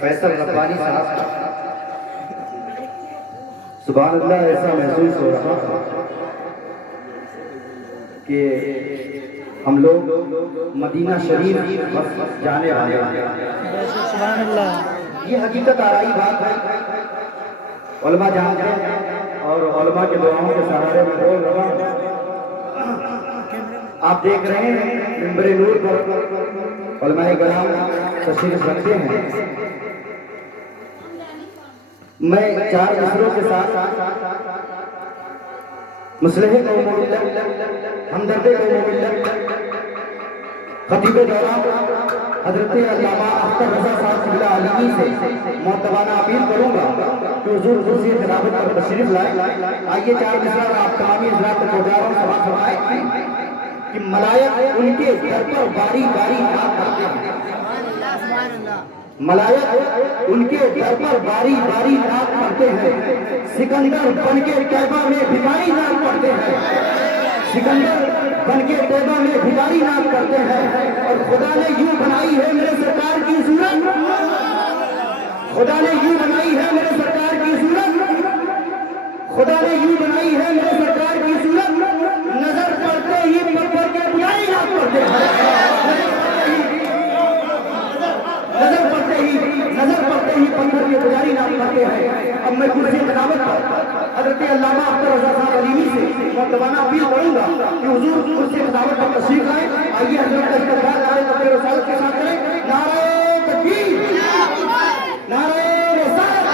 فیصل ربانی صاحب کا سبحان اللہ ایسا محسوس ہو رہا کہ ہم لوگ مدینہ شریف بس جانے والے ہیں. سبحان اللہ. یہ حقیقت آرائی بات ہے، علماء جانتے ہیں اور علماء کے دعاؤں کے سہارے میں بول رہا ہوں. آپ دیکھ رہے ہیں منبر نور پر علماء کرام تشریف رکھتے ہیں. میں 4 مصروں کے ساتھ مصلح قوم ملت، ہمدرد قوم ملت، خطیب دوران حضرت علامہ اختر رضا صاحب قبلہ عالمی سے معتبانہ اپیل کروں گا کہ حضور کرسی خلافت پر تشریف لائیں. آئیے 4 مصرع آپ تمامی حضرات تک پہنچا رہا ہوں. سماعت فرمائیں کہ ملائک ان کے گھر پر باری باری ناک کرتے ہیں. ملائک ان کے گھر پر باری باری ناک کرتے ہیں. سکندر بن کے کعبہ میں بھکاری ناک کرتے ہیں. سکندر بن کے کعبہ میں بھکاری ناک کرتے ہیں. اور خدا نے یوں بنائی ہے میرے سرکار کی صورت، خدا نے یوں بنائی ہے میرے سرکار کی صورت، خدا نے یوں بنائی ہے میرے سرکار کی صورت. نظر پڑتے ہی پتھر کے بھکاری ناک کرتے ہیں. نظر پڑتے ہی پتھر کے پجاری نام کرتے ہیں. اب میں کرسی خلافت پر حضرت علامہ اختر رضا صاحب علیمی سے معتبانہ اپیل کروں گا کہ حضور کرسی خلافت پر تشریف لائیں. آئیے حضرت کا استقبال نعرہ تکبیر و رسالت کے ساتھ کریں. نعرہ تکبیر، نعرہ رسالت.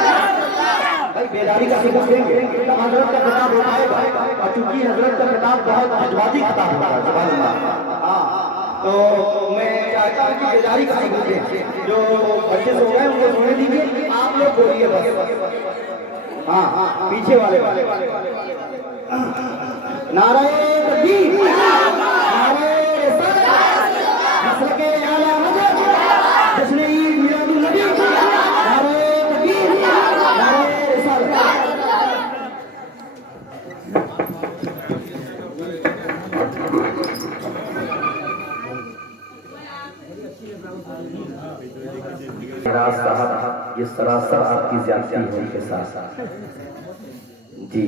بھائی بیداری کا سبق دیں گے. حضرت کا خطاب ہوتا ہے اور چونکہ حضرت کا خطاب بہت اجوادی خطاب ہوتا ہے. سبحان اللہ. تو میں چاہتا ہوں کہ بیداری کا سبق دیں. جو بچے سو گئے ان کو سونے دیجیے، آپ لوگ بولیے بس. ہاں پیچھے والے نعرہ تکبیر، نعرہ رسالت، مسلک اعلی مدد، جشن عید میلاد النبی. نعرہ تکبیر، نعرہ رسالت. یہ سراسر آپ کی زیادتی ہے ان کے ساتھ. جی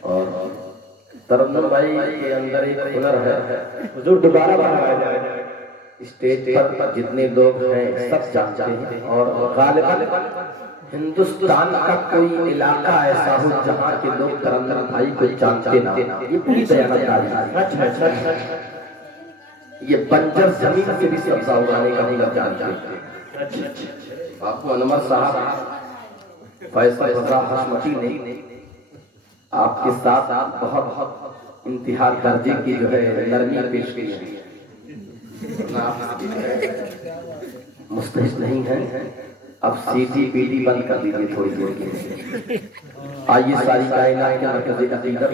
اور ترنم بھائی کے اندر ایک ہنر ہے. حضور دوبارہ بنایا جائے. اسٹیج پر جتنے لوگ ہیں سب جانتے ہیں اور غالباً ہندوستان کا کوئی علاقہ ایسا ہو جہاں کے لوگ ترنم بھائی کو جانتے نہ. یہ پوری دیانتداری ہے. یہ بنجر زمین سے بھی سبزہ اگانے کا ہنر جانتے ہیں. باپو انور صاحب فیصل رضا حشمتی نے آپ کے ساتھ بہت انتہا درجے کی جو ہے نرمی پیش کی ہے. مستحق نہیں ہے. اب سی ٹی پی ڈی بند کر دیجیے تھوڑی دیر کے لیے. آئیے ساری کائنات کے مرکز عقیدت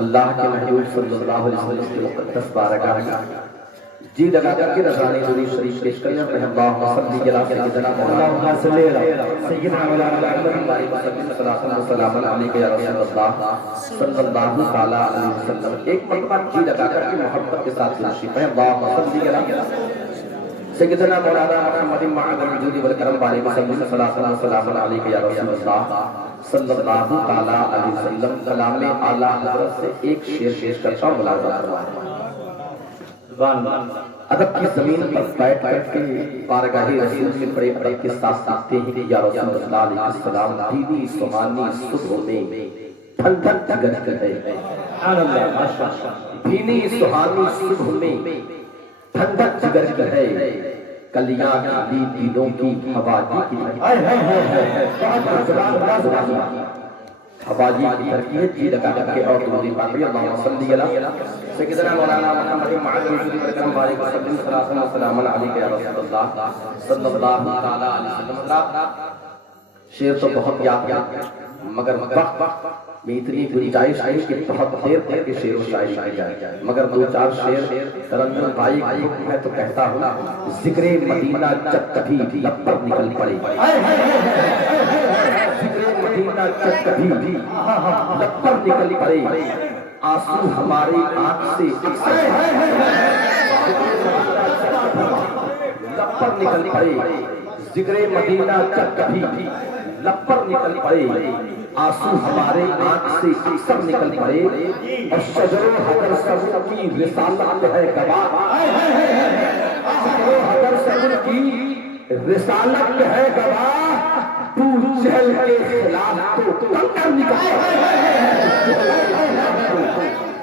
اللہ کے محبوب صلی اللہ علیہ وسلم کے مقدس بارگاہ میں جی لگا کر کے نذرانے نوری شریف پیش کریں. اللہم صلی علی سیدنا مولانا سیدنا مولانا محمد سلام علیکہ یا رسول اللہ صلی اللہ تعالی علیہ وسلم. ایک مرتبہ جی لگا کر کے محبت کے ساتھ تشریف ہے. اللہم صلی علی سیدنا مولانا محمد معاذ الوجود والکرم بارک وسلم سلام علیکہ یا رسول اللہ صلی اللہ تعالی علیہ وسلم. کلام اعلیٰ حضرت سے ایک شعر پیش کرتا ہوں. ملاحظہ فرمائیں. ادب کی زمین پر بیٹھ کر کے بارگاہ رسول میں پڑے پڑے کے ساتھ ساتھتے ہیں کہ یا رسول اللہ علیہ السلام دینی سمانی صبح میں ٹھن ٹھن جگر ہے. دینی سہانی صبح میں ٹھن ٹھن جگر ہے. کلیاں کھلی دلوں کی حواجی کی حواجی کی ترکی ہے. جی لگا کر کے اور درود پاک پڑھیے. اللہم صلی علی سیدنا مولانا محمد معاذ الوجود والکرم بارک وسلم سلام علیکہ یا رسول اللہ صلی اللہ تعالی علیہ وسلم. شعر تو بہت یاد ہے مگر وقت میں اتنی گنجائش ہے کہ بہت دیر تک کے شعر و شاعری کی جائے. مگر 2-4 شعر ترنم بھائی کا حکم ہے تو کہتا ہوں. ذکر مدینہ جب کبھی لب پر نکل پڑے، ذکر مدینہ جب کبھی لب پر نکل پڑے، آنسو ہماری آنکھ سے لب پر نکل پڑے ذکر مدینہ جب کبھی لب پر نکل پڑے آنسو ہمارے آنکھ سے اکثر نکل پڑے اور شجر و حجر سبز کی رسالت ہے گواہ شجر و حجر سبز کی رسالت ہے گواہ تو جہل کے خلاف تو کنکر نکل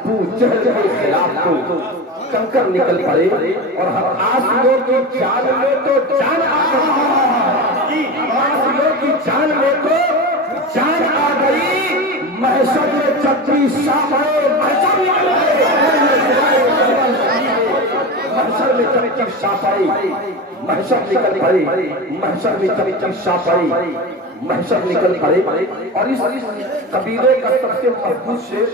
تو جہل کے خلاف تو کنکر نکل پڑے اور ہر آسیوں کی جان میں تو جان آ گئی آسیوں کی جان میں تو جان آ گئی محشر میں چکی شاہ محشر میں چکی شاہ پڑی محشر نکل پڑے محشر میں چکی شاہ پڑی محشر نکل پڑے اور اس قبیلے کا سب سے محبوب شعر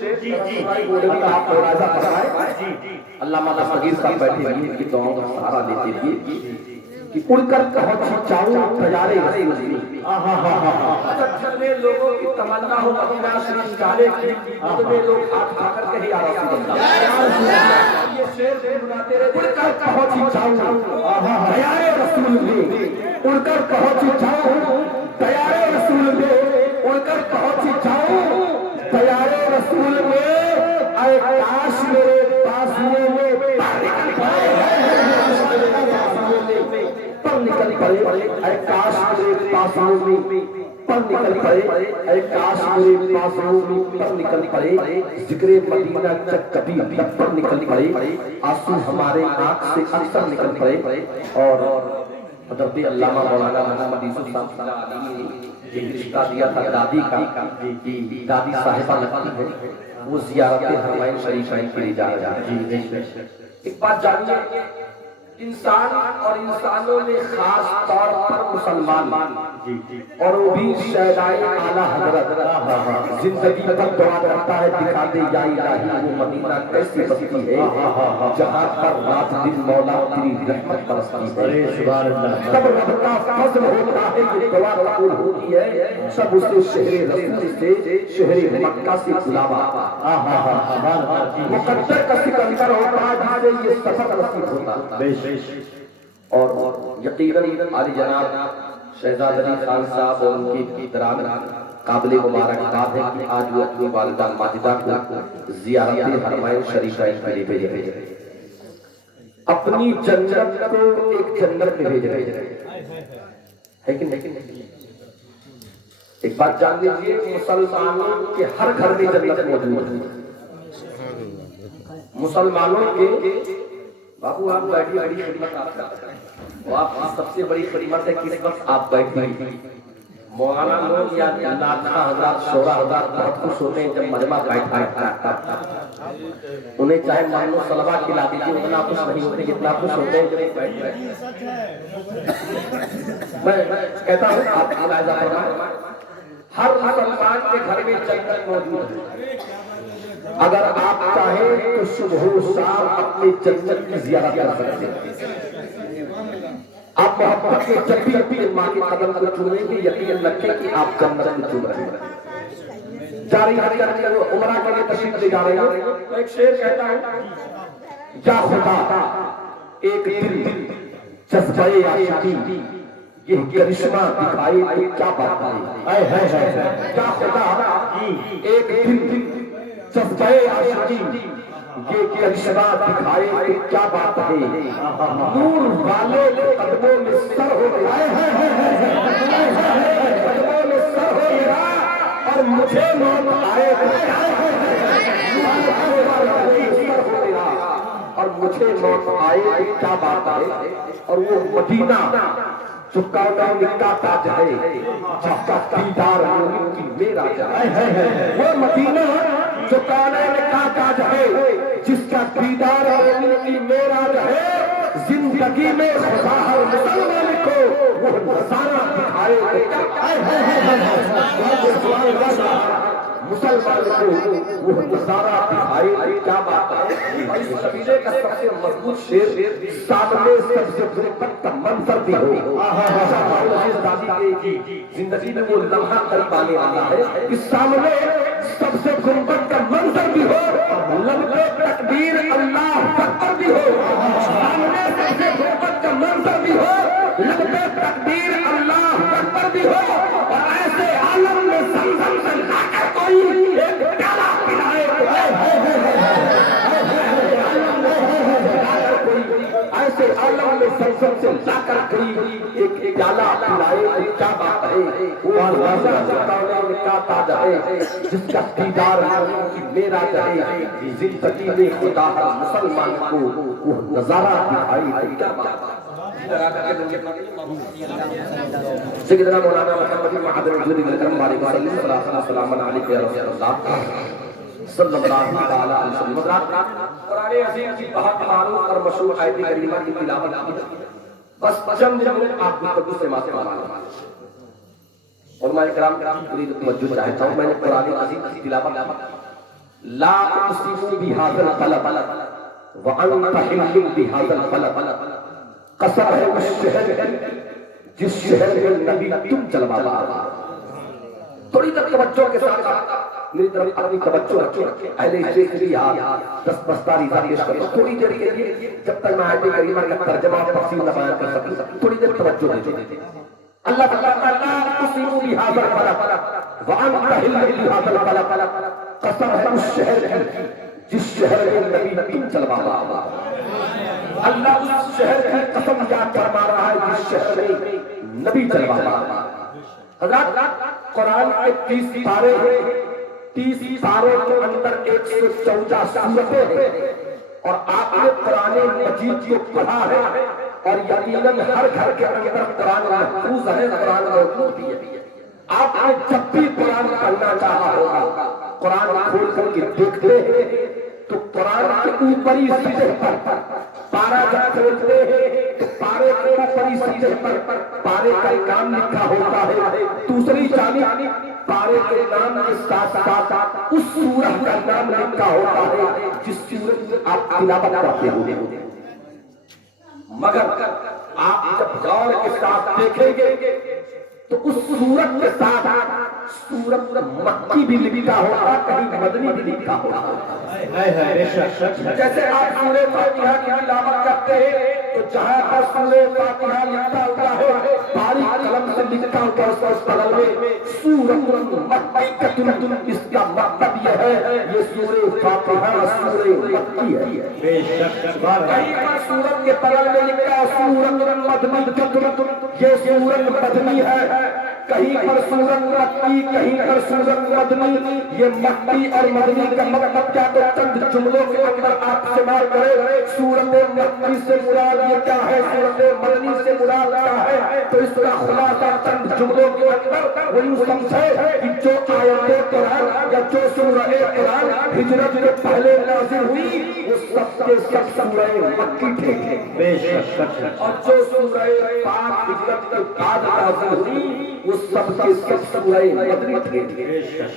آپ کو راجہ پڑھا ہے علامہ دستگیر صاحب بیٹھے ہیں ان کی دعاؤں کا سہارا لیتے ہوئے کہ اڑ کر پہنچی چاہوں تیارے رسول چلنے لوگوں کی تمنا ہو مدینہ شریف جانے کی اتنے لوگ ہاتھ کھا کر کہیں یا رسول اللہ یہ شعر گنگناتے رہے اڑ کر پہنچی چاہوں تیارے رسول میں اڑ کر پہنچی چاہوں تیارے رسول میں اڑ کر پہنچی چاہوں تیارے رسول میں اے کاش میرے پاسوں میں پر نکل پڑے اے کاش میرے پاسوں میں پر نکل پڑے اے کاش میرے پاسوں میں پر نکل پڑے ذکر مدینہ جب کبھی لب پر نکل پڑے آنسو ہمارے آنکھ سے اکثر نکل پڑے اور حضرت علامہ مولانا محمد یوسف صاحب نے ایک رشتہ دیا تھا دادی کا دادی صاحبہ لگتی ہے وہ زیارت حرمین شریفین کے لیے جا رہا ہے ایک بات جانیے انسان اور انسانوں میں خاص طور پر مسلمان اور وہ بھی شہدائے اعلیٰ حضرت زندگی پر دعا کرتا ہے دکھا دے یا الہی وہ مدینہ کیسی بستی ہے جہاں پر رات دن مولا تیری رحمت برستی ہے تب رب کا فضل ہوتا ہے یہ دعا قبول ہوتی ہے سب اسے شہر رسول سے شہر مکہ سے بلاوا مقدر کا سکندر ہوتا ہے جسے یہ سفر نصیب ہوتا اور یقیناً علی جناب شہزاد علی خان صاحب اور ان کی درام قابل مبارکباد ہے کہ آج وہ اپنی والدہ ماجدہ کو زیارت حرمین شریفین کے لیے بھیج رہے ہیں اپنی جنت کو ایک جنت میں بھیج رہے ہیں کہ نہیں ایک بات جان لیجیے مسلمانوں کے ہر گھر میں جنت موجود ہے مسلمانوں کے بابو آپ بیٹھی بڑی خدمت آپ کرتے ہیں وہ آپ کی سب سے بڑی خدمت ہے کس وقت آپ بیٹھی مولانا لوگ یا لاکھاں ہزار شورا ہزار بہت خوش ہوتے ہیں جب مجمع بیٹھا ہے انہیں چاہے مان لو سلوا کھلا دیجیے اتنا خوش نہیں ہوتے جتنا خوش ہوتے ہیں جب بیٹھ رہے میں کہتا ہوں آپ ملاحظہ فرمائیں ہر مسلمان کے گھر میں جنت موجود ہے اگر آپ چاہیں تو صبح و شام اپنے جنت کی زیارت کر سکتے ہیں آپ محبت کے جب بھی ماں کے قدم کو چومیں گے یقین رکھیں کہ آپ جنت کو چوم رہے ہیں جاری حرکت کے عمرہ کے لیے تشریف لے جا رہے ہیں ایک شعر کہتا ہے یا خدا ایک دل جذبہ عاشقی یہ کرشمہ دکھائے تو کیا بات ہے یا خدا ایک دل جذبہ عاشقی یہ کرشمہ دکھائے تو کیا بات ہے نور والے قدموں میں سر ہو گیا قدموں میں سر ہو گیا اور مجھے موت آئے اور مجھے موت آئے کیا بات ہے اور وہ مدینہ جو کونین کا تاج ہے جس کا دیدار کی میرا ہے وہ مدینہ جو کونین کا تاج ہے جس کا دیدار کی میرا ہے زندگی میں خدا ہر مسلمان کو وہ نظارہ دکھائے مسلمان کو وہ نظارہ دکھائے، کیا بات ہے۔ اور اس قبیلے کا سب سے مضبوط شیر، سامنے سب سے غربت کا منظر بھی ہو۔ دادی کی زندگی میں وہ لمحہ قریب آنے والا ہے کہ سامنے سب سے غربت کا منظر بھی ہو، لمحے تکبیر اللہ اکبر بھی ہو، سامنے سب سے غربت کا منظر بھی ہو، لمحے تکبیر اللہ اکبر بھی ہو، اور ایسے عالم میں زمزم سے لا کر کوئی ایک پیالہ پلائے، ایسے عالم میں زمزم سے لا کر کوئی ایک پیالہ پلائے، تو کیا بات ہے۔ وہ کا تاج ہے جس کا دیدار میرا ہے، زندگی میں خدا ہر مسلمان کو وہ نظارہ دکھائی، تو کیا بات ہے۔ سیدنا مولانا محمد معدن الجود الکرم علیہ وسلم، سلام علیکم یا رسول اللہ صلی اللہ تعالی علیہ وسلم۔ قرآن عظیم کی بہت معروف اور مشہور آیت کریمہ کی تلاوت کی، بس چند منٹ آپ کو سماعت فرمائیں۔ علماء کرام کی توجہ چاہتا ہوں، میں نے قرآن عظیم کی تلاوت لا اقسم بهذا البلد وانت حل بهذا البلد، قسم ہے اس شہر جس شہر میں نبی تم جلوہ لا۔ تھوڑی دیر توجہ کے ساتھ میری طرف اپنی توجہ رکھیں، اہل شیخ کی یاد دست بستاری پیش کرو تھوڑی دیر کے لیے، جب تک میں آیت کریمہ کا ترجمہ اور تفسیر نہ بیان کر سکوں، تھوڑی دیر توجہ دیں۔ اللہ تعالیٰ لا اقسم بهذا البلد وانت حل بهذا البلد، قسم ہے اس شہر کی جس شہر میں نبی تم جلوہ لا۔ اللہ اس شہر کی قسم یاد فرما رہا ہے جس شہر میں نبی جلوہ لا۔ حضرات قرآن کے 30 پارے ہیں، 30 پاروں کے اندر 114 سورتیں ہیں، اور آپ نے قرآن مجید کو پڑھا ہے، اور یقیناً ہر گھر کے اندر قرآن محفوظ ہے، قرآن موجود بھی ہے۔ آپ نے جب بھی قرآن پڑھنا چاہا ہوگا، قرآن کھول کر کے دیکھتے ہیں تو قرآن کے اوپری صفحے پر پارہ جب کھولتے ہیں تو پارے کے اوپری صفحے پر پارے کا نام لکھا ہوتا ہے، دوسری جانب پارے کے نام کے ساتھ ساتھ اس سورہ کا نام لکھا ہوتا ہے جس سورت میں آپ تلاوت کرتے ہوئے۔ مگر آپ جب غور کے ساتھ دیکھیں گے تو اس سورت کے ساتھ سورت مکی بھی لکھا ہوگا، کہیں مدنی بھی لکھا ہوگا۔ جیسے آپ سورہ فاتحہ کی تلاوت کرتے ہیں تو جہاں پر سورہ فاتحہ لکھا ہوتا ہے باریک قلم سے لکھا ہوتا ہے اس بغل میں سورۃ مکیۃ، اس کا مطلب یہ ہے یہ سورہ فاتحہ سورہ مکی ہے۔ کہیں پر سورت کے بغل میں لکھا سورۃ مدنیۃ، یہ سورت مدنی ہے، کہیں پر سورت مکی، کہیں پر سورت مدنی۔ یہ مکی اور مدنی کا مطلب کیا تو چند جملوں کے اندر آپ شمار کریں، سورت مکی سے مراد یہ کیا ہے، سورت مدنی سے مراد کیا ہے، تو اس کا خلاصہ چند جملوں کے اندر وہ یوں سمجھے کہ جو آیت قرآن یا جو سورہ قرآن ہجرت کے پہلے نازل ہوئی وہ سب کے سب سورہ مکی تھے، اور جو سورہ پاک ہجرت کے بعد نازل ہوئی وہ سب کے سب سورہ مدنی تھے۔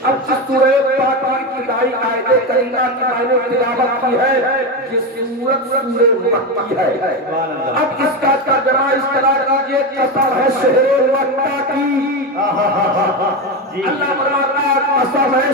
اب جس سورہ پاک کی ابتدائی آیت کریمہ کی میں نے تلاوت کی ہے یہ سورت سورہ مکی ہے۔ اب اس کا ترجمہ اس طرح کیجئے، قسم ہے شہر مکہ کی، اللہ فرماتا ہے قسم ہے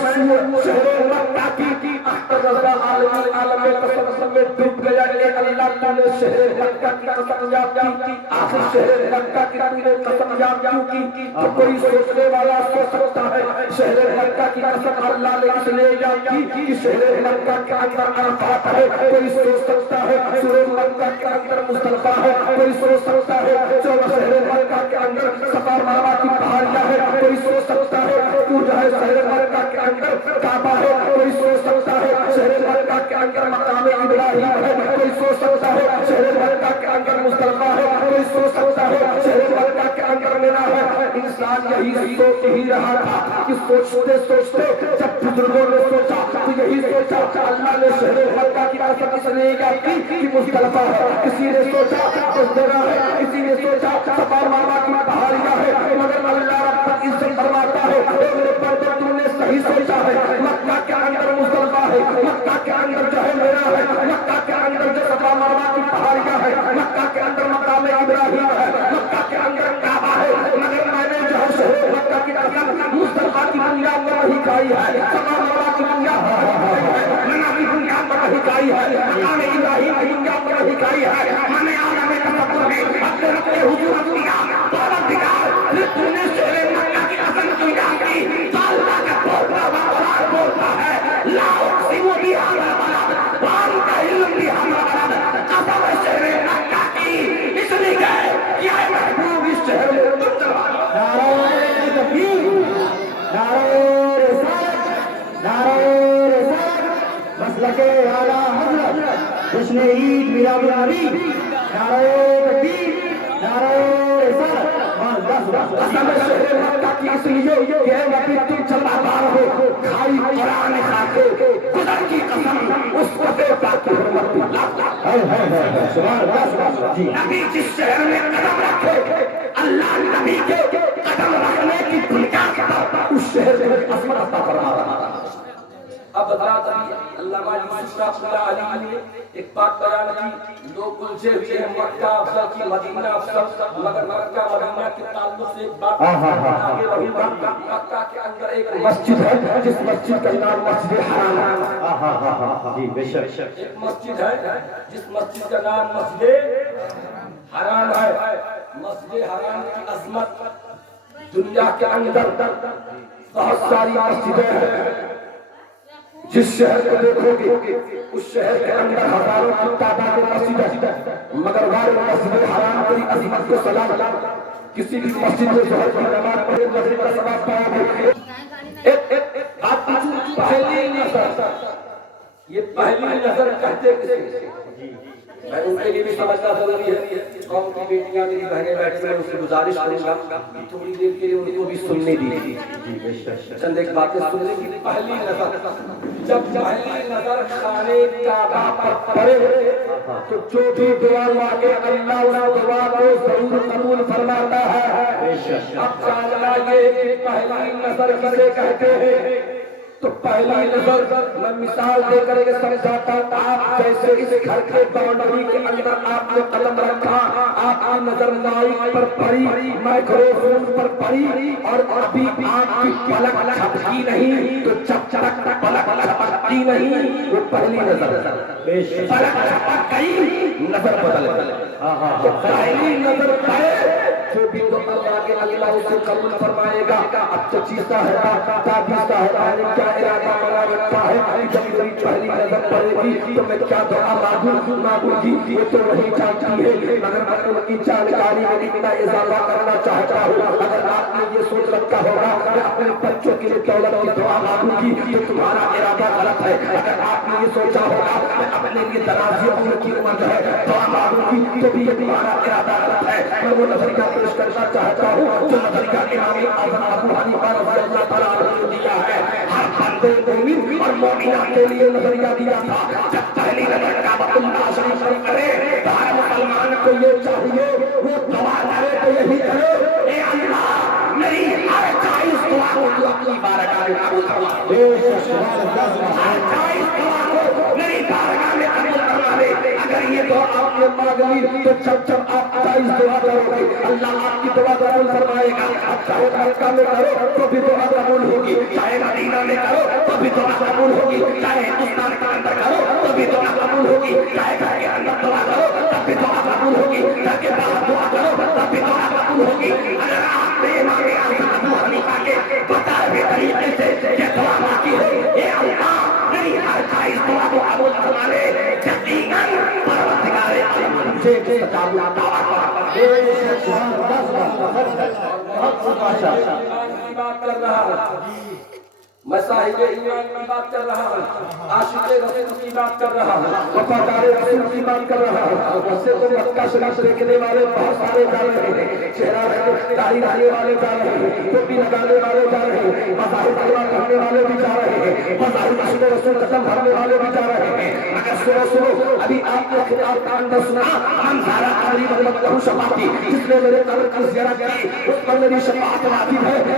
شہر مکہ کی، عالم قسم میں ڈوب گیا کہ اللہ تعالی نے شہر مکہ کی قسم یاد کی، آخر شہر مکہ کی تم نے قسم یاد کیوں کی؟ تو کوئی سوچنے والا سوچ سکتا ہے شہر مکہ کی قسم اللہ نے اس لیے یاد کی کہ شہر مکہ کے اندر عرفات ہے، کوئی سوچ سکتا ہے سورہ مکہ کے اندر مزدلفہ ہے، کوئی سوچ سکتا ہے شہر مکہ کے اندر صفا مروہ کی پہاڑیاں ہے، کوئی سوچ سکتا ہے تو جو ہے شہر مکہ کے اندر کعبہ ہے، کوئی سوچ سکتا ہے شہر مکہ کے اندر مقام ابراہیم ہے، کوئی سوچ سکتا ہے شہر مکہ کے اندر مزدلفہ ہے، کوئی سوچ سکتا ہے شہر مکہ کے اندر مینا ہے۔ انسان یہی سوچ ہی رہا تھا کہ سوچتے سوچتے جب بزرگوں نے سوچا تو یہی سوچا کہ اللہ نے شہر مکہ کی قسم اس لیے یاد کی کہ مزدلفہ ہے، کسی نے سوچا مزدلفہ ہے، کسی نے سوچا صفا مروہ کی پہاڑیاں ہے، مگر اللہ رب العزت فرماتا ہے اے میرے بندے تم نے صحیح نہیں سوچا ہے مکہ کے اندر مصطفیٰ ہے مکہ کے اندر جو ہے میرا ہے مکہ کے اندر جو صفا مروا کی پہاڑیاں ہے مکہ کے اندر مقام ابراہیم ہے مکہ کے اندر کعبہ ہے مگر میں نے جو ہے شہر مکہ کی قسم مصطفیٰ کی بنیاد پر وہی کھائی ہے صفا مروا کی بنیاد پر منا کی بنیاد پر وہی کھائی ہے مقام ابراہیم کی بنیاد پر وہی کھائی ہے میں نے عالم تفکر میں اپنے رب کے حضور کیا پروردگار تم نے شہر مکہ کی قسم کی جاتی تو اللہ کا بولتا ہوا قرآن بولتا ہے لا اقسم بهذا البلد وانت علم بهذا البلد قسم شہر مکہ کی اس لیے کہ یہ محبوب اس شہر میں تم چلا نعرہ تکبیر، نعرہ رسالت، نعرہ رسالت، مسلک اعلیٰ حضرت جشن عید میلاد النبی، نعرہ تکبیر، نعرہ رسالت، قسم شہر مکہ کی اس لیے کہ اے نبی تم چلا بار ہو کھائی قرآن خاکے خدا کی قسم اس وفے پاک کی حرمت نبی جس شہر میں قدم رکھے اللہ نبی کے قدم رکھنے کی بنیاد پر اس شہر میں عظمت عطا فرما رہا ہے۔ اب بات علامہ یوسف صاحب اللہ علیہ نے ایک بات بیان کی لوگ الجھے ہوئے ہیں مکہ افضل کی مدینہ افضل مگر مکہ مدینہ کے تعلق سے ایک بات آگے وہی بات مکہ کے اندر ایک مسجد ہے جس مسجد کا نام مسجد حرام ہے جی بے شک، ایک مسجد ہے جس مسجد کا نام مسجد حرام ہے مسجد حرام کی عظمت دنیا کے اندر بہت ساری مسجدیں ہیں جس شہر کو دیکھو گے اس شہر کے اندر ہزاروں کی تعداد مسجد ہے مگر غیر مسجد حرام کی عظمت کو سلام کسی بھی مسجد میں ظہر کی نماز پڑھے مغرب کا ثواب پایا ایک بات پہلی نظر یہ پہلی نظر کہتے کسے میں ان کے لیے بھی سمجھنا ضروری ہے قوم کی بیٹیاں میری بہنیں بیٹھی میں ان سے گزارش کروں گا کہ تھوڑی دیر کے لیے ان کو بھی سننے دیجیے چند ایک باتیں سننے کی پہلی نظر جب پہلی نظر خانے کعبہ پر پڑے تو جو بھی دعا مانگے اللہ اس دعا کو ضرور قبول فرماتا ہے اب جاننا یہ کہ پہلی نظر کسے کہتے ہیں تو پہلی نظر میں مثال دے کر کے سمجھاتا ہوں آپ جیسے اس گھر کے باؤنڈری کے اندر آپ نے قدم رکھا آپ کی نظر مائک پر پڑی مائکروفون پر پڑی اور ابھی آپ کی پلک چھپکی نہیں تو جب تک پلک چھپکتی نہیں وہ پہلی نظر پلک چھپک گئی نظر بدل گئی تو پہلی نظر پڑے جو بھی تو اللہ کے اللہ اسے قبول فرمائے گا اب چچیسا ہے دادیسا ہے کیا ارادہ بنا رکھا ہے جب میری پہلی نظر پڑے گی تو میں کیا دعا مانگوں گی یہ تو وہی جانتی ہے مگر میں ان کی جانکاری میں اتنا اضافہ کرنا چاہتا ہوں اگر آپ نے یہ سوچ رکھا ہوگا کہ اپنے بچوں کے لیے دولت کی دعا مانگوں گی تو تمہارا ارادہ غلط ہے اگر آپ نے یہ سوچا ہوگا کہ اپنے لیے درازی عمر کی عمر جو ہے دعا مانگوں گی تو بھی یہ تمہارا ارادہ غلط ہے میں وہ نظریہ پیش کرنا چاہتا ہوں جو نظریہ امام اعظم ابو حنیفہ رضی اللہ تعالیٰ عنہ نے دیا ہے ہر بندے مومن اور مومنہ کے لیے نظریہ دیا تھا جب پہلی نظر کعبۃ اللہ شریف پر کرے تو ہر مسلمان کو یہ چاہیے وہ دعا کرے تو یہی کرے اے اللہ میری ہر جائز دعا کو تو اپنی بارگاہ میں قبول فرما ہر جائز دعا کو میری بارگاہ میں قبول فرما لے اگر یہ دعا آپ نے مانگ لی تو جب آپ جائز دعا کرو گے اللہ آپ کی دعا قبول فرمائے گا اب چاہے مکہ میں کرو تو بھی دعا قبول ہوگی چاہے مدینہ میں کرو تو بھی دعا قبول ہوگی چاہے ہندوستان کے اندر کرو تو بھی دعا قبول ہوگی چاہے گھر کے اندر دعا کرو تب بھی دعا قبول ہوگی گھر کے باہر دعا کرو تب بھی دعا قبول ہوگی اگر آپ نے امام اعظم ابو حنیفہ کے بتائے ہوئے طریقے سے یہ دعا مانگی ہے اے اللہ میری ہر جائز دعا کو قبول فرما لے یقیناً پروردگار عالم مجھے استجاب عطا بات کر رہا ہوں میں صاحب ایمان کی بات کر رہا ہوں عاشق رسول کی بات کر رہا ہوں وفادار رسول کی بات کر رہا ہوں ویسے تو مکہ شریف دیکھنے والے بہت سارے جا رہے ہیں چہرہ داڑھی رکھنے والے جا رہے ہیں ٹوپی لگانے والے جا رہے ہیں مظاہر کلمہ پڑھنے والے بھی جا رہے ہیں مظاہر عاشق رسول قسم بھرنے والے بھی جا رہے ہیں مگر سنو ابھی آپ نے خطاب کا اندر سنا ہم زارا قبری مطلب لہو شفاعتی جس نے میرے قبر کی زیارت کی اس پر میری شفاعت واجب ہے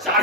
4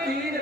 3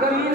3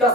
10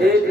1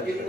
3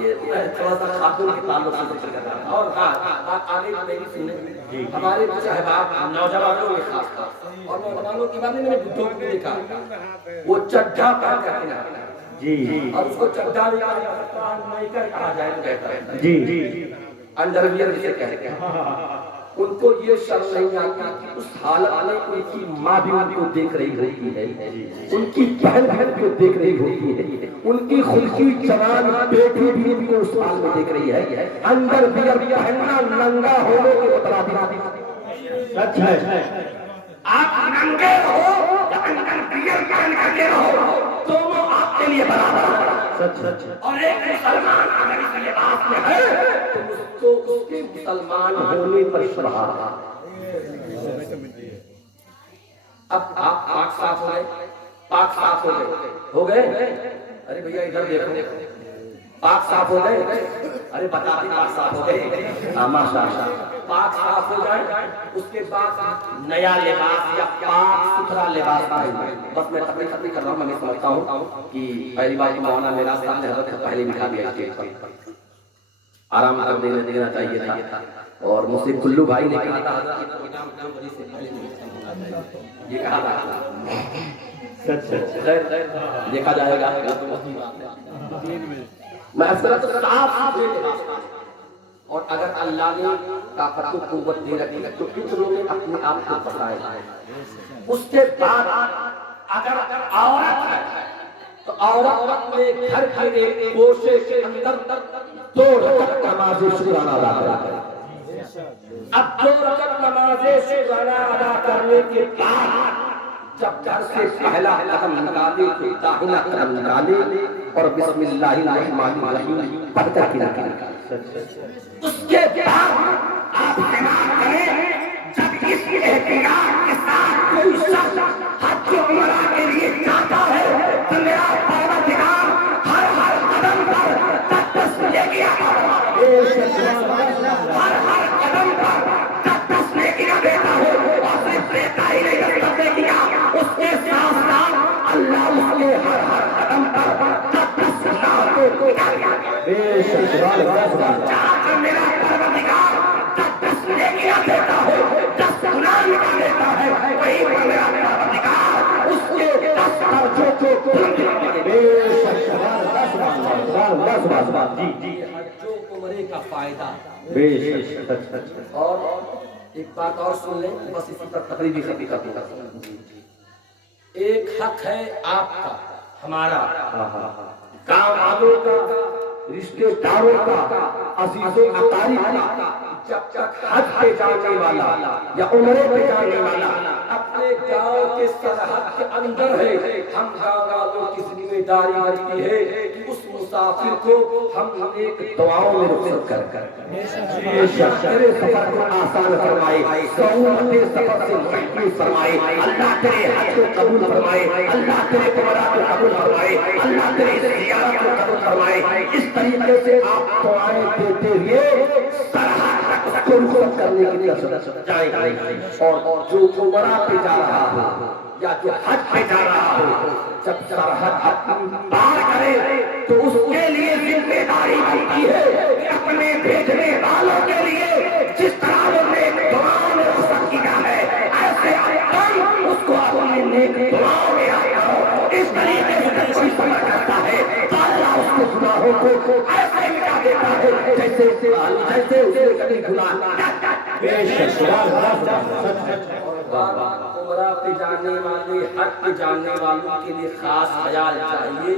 یہ میں تھوڑا سا خاتون کے تعلق سے ذکر کر رہا ہوں. اور ہاں بات آگے میری سنیں. ہمارے کچھ احباب نوجوانوں میں خاص طور اور نوجوانوں کی بات نہیں، میں نے بڈھوں کو بھی دیکھا وہ چڈھا پہن کر کے نہاتے ہیں. جی. اور اس کو چڈھا نہیں کہا جائے تو بہتر ہے. جی. انڈرویئر جسے کہتے ہیں. ان کو یہ شرم نہیں آتی کہ اس حالت میں ان کی ماں بھی ان کو دیکھ رہی ہوتی ہے، ان کی بہن کو دیکھ رہی ہوتی ہے، ان کی خود کی جوان بیٹی بھی ان کو اس حال میں دیکھ رہی ہے. اندر بیئر پہننا ننگا ہونے کے مطابق سچ ہے. آپ ننگے رہو یا اندر بیئر پہن کر کے رہو، دونوں آپ کے لیے برابر ہے. سچ. اور ایک مسلمان اگر اس لباس میں ہے تو اس کے مسلمان ہونے پر شبہ. اب آپ پاک صاف ہو گئے، پاک صاف ہو گئے. ارے بھیا ادھر دیکھو، پاک صاف ہو گئے. ارے بتا دیں پاک صاف ہو گئے. ماشاء اللہ. پاک صاف ہو جائے اس کے بعد نیا لباس یا پاک ستھرا لباس پہنیں. بس میں تقریر کر رہا ہوں. میں سمجھتا ہوں کہ پہلی بار مولانا میرا سامنے حضرت کا پہلے دکھا دیا اسٹیج پر، آرام کر دینا چاہیے تھا. اور مجھ سے کلو بھائی نے کہا تھا یہ کہا تھا دیکھا جائے گا. میں اس طرح صاف اور اگر اللہ نے طاقت و قوت دے رکھی ہے تو کتنوں نے اپنے آپ کو بتایا. اس کے بعد اگر عورت ہے تو عورت اپنے گھر کے ایک گوشے کے اندر 2 رکعت نماز شکرانہ ادا کرے. اب 2 رکعت نماز شکرانہ ادا کرنے کے بعد جب گھر سے پہلا قدم نکالے تو داہنا قدم نکالے اور بسم اللہ الرحمن الرحیم پڑھ کر کے نکالے. اس کے بعد آپ دماغ کریں جب اس احتیاط کے ساتھ کوئی شخص حج و عمرہ کے لیے جاتا ہے تو میرا پروردگار ہر قدم پر تسبیح کیا ہر قدم پر تسبیح کیا دیتا ہے. اور صرف دیتا ہی نہیں تسبیح کیا، اس کے ساتھ ساتھ اللہ اس کے ہر قدم پر تسبیح کو بے شک جہاں میرا پروردگار 10 تسبیح کیا دیتا ہے، 10 گناہ مٹا دیتا ہے، وہی پر میرا پروردگار اس کے 10 درجوں کو بے شک جی جو عمرے کا فائدہ بے شک. اور ایک بات اور سن لیں، بس اسی پر تقریبی ختم کر دوں. ایک حق ہے آپ کا، ہمارا، گاؤں والوں کا، رشتے داروں کا، عزیزوں اقارب کا. جب تک حج پہ جانے والا یا عمرے پہ جانے والا اپنے گاؤں کے سرحد کے اندر ہے، ہم گاؤں والوں کی ذمہ داری بنتی ہے کہ اس مسافر کو ہم ایک دعاؤں میں رخصت کر تیرے سفر کو آسان فرمائے، سہولت سفر سے محفوظ فرمائے. اللہ تیرے حج کو قبول فرمائے، اللہ تیرے عمرہ کو قبول فرمائے، اللہ تیرے زیارت کو قبول فرمائے. اس طریقے سے آپ دعائیں دیتے ہوئے سرحد تک اس کو رخصت کرنے کے لیے جائیں گے. اور جو عمرہ پہ جا رہا ہو یا جو حج پہ جا رہا ہو، جب سرحد پار کرے تو اس کے لیے ذمہ داری بنتی ہے کہ اپنے بھیجنے والوں کے لیے جس طرح وہ نیک دعاؤں میں رخصت کیا ہے ایسے ہم اس کو اپنے نیک دعاؤں میں آیا ہو. اس طریقے سے جب کوئی سفر کرتا ہے تو اللہ اس کے گناہوں کو ایسے مٹا دیتا ہے جیسے اسے کبھی گناہ عمرہ پہ جانے والے، حج پہ جانے والوں کے لیے خاص خیال چاہیے.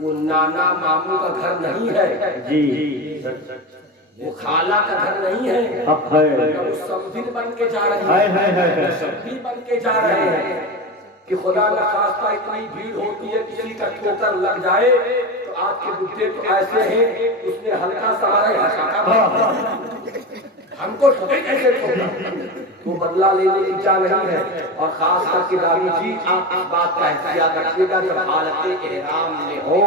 وہ نانا ماموں کا گھر نہیں ہے جی، وہ خالہ کا گھر نہیں ہے. وہ سمجھن بن کے جا رہے ہیں، سبھی بن کے جا رہے ہیں کہ خدا نہ خواستہ اتنی بھیڑ ہوتی ہے کسی کا ٹھوکر لگ جائے تو آج کے بڈھے تو ایسے ہیں اس نے ہلکا سا ہم کو ٹھوکے کیسے ٹھوکا. وہ بدلہ لینے کی چاہ نہیں ہے. اور خاص کر کے دادی جی آپ اس بات کا احتیاط رکھیے گا جب حالت احرام میں ہو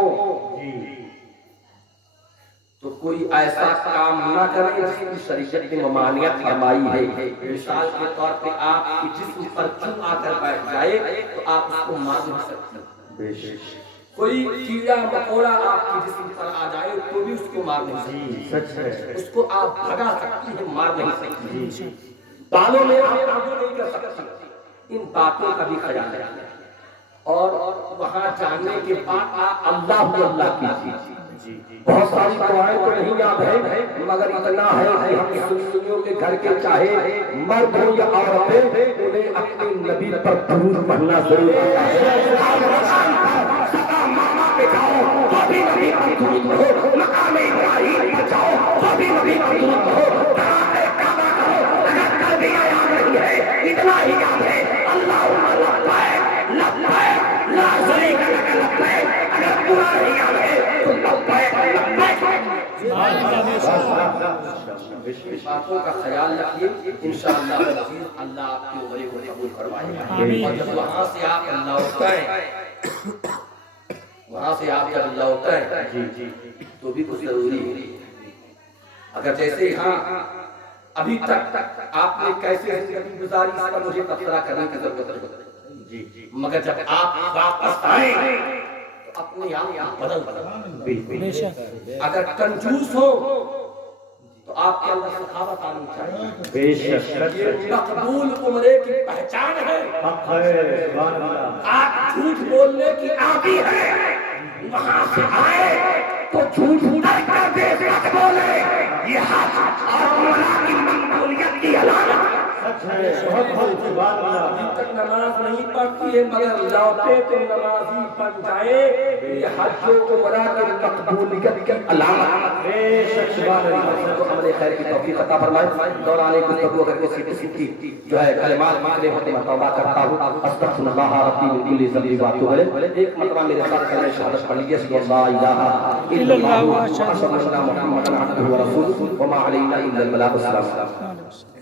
تو کوئی ایسا کام نہ کرے جس کی شریعت میں ممانعت فرمائی ہے. مثال کے طور پہ آپ کے جسم پر چوم آ کر بیٹھ جائے تو آپ اس کو مار نہیں سکتے. کوئی کیڑا مکوڑا آپ کے جسم پر آ جائے تو بھی اس کو مار نہیں سکتی، سچ ہے اس کو آپ بھگا سکتی ہیں، مار نہیں سکتی، بالوں میں آپ قابو نہیں کر سکتی۔ ان باتوں کا بھی خیال رکھیں اور وہاں جانے کے بعد آپ اللہ کیجیے۔ بہت ساری دعائیں تو نہیں یاد ہے مگر اتنا ہے کہ ہم سنیوں کے گھر کے چاہے مرد ہو یا عورتیں انہیں اپنے نبی پر درود پڑھنا ضرور آتا ہے۔ ماما پہ جاؤ تو بھی نبی پر درود پڑھو، مقام ابراہیم پر جاؤ تو بھی نبی پر درود پڑھو، کعبہ کرو اگر تلبیہ یاد نہیں ہے اتنا ہی یاد ہے اللہم لبیک لبیک لا شریک لک لبیک، اگر پورا نہیں یاد ہے تو لبیک لبیک۔ باتوں کا خیال رکھیے، انشاءاللہ العزیز اللہ آپ کی عمرے کو قبول کروائے گا۔ اور جب وہاں سے آپ لوٹیں تو بھی کچھ ضروری ہے۔ اگر جیسے یہاں ابھی تک آپ نے کیسے زندگی گزاری اس پر مجھے تبصرہ کرنے کی ضرورت ہے، مگر جب آپ واپس آئیں تو اپنے آپ بدل اگر کنجوس ہو تو آپ کے اندر سخاوت آنی چاہیے۔ یہ مقبول عمرے کی پہچان ہے۔ آپ جھوٹ بولنے کی عادی ہے، وہاں سے آئے تو جھوٹ کر دے سچ بولے، یہ حج اور عمرہ کی مقبولیت کی علامت۔ ابھی تک نماز نہیں پڑھتی ہے مگر لوٹے تو نمازی بن جائے، یہ حج و عمرہ کی مقبولیت کی علامت۔ تو عمل خیر کی توفیق عطا فرمائے۔ دوران گفتگو اگر کسی کی جو ہے کلمات نکلے ہوتے میں توبہ کرتا ہوں، استغفر اللہ ربی من کل ذنب واتوب الیہ۔ ایک مرتبہ میرے ساتھ کلمہ شہادت پڑھ لیجیے، لا الہ الا اللہ واشهد ان محمدا عبده ورسوله وما علینا الا البلاغ۔ السلام علیکم۔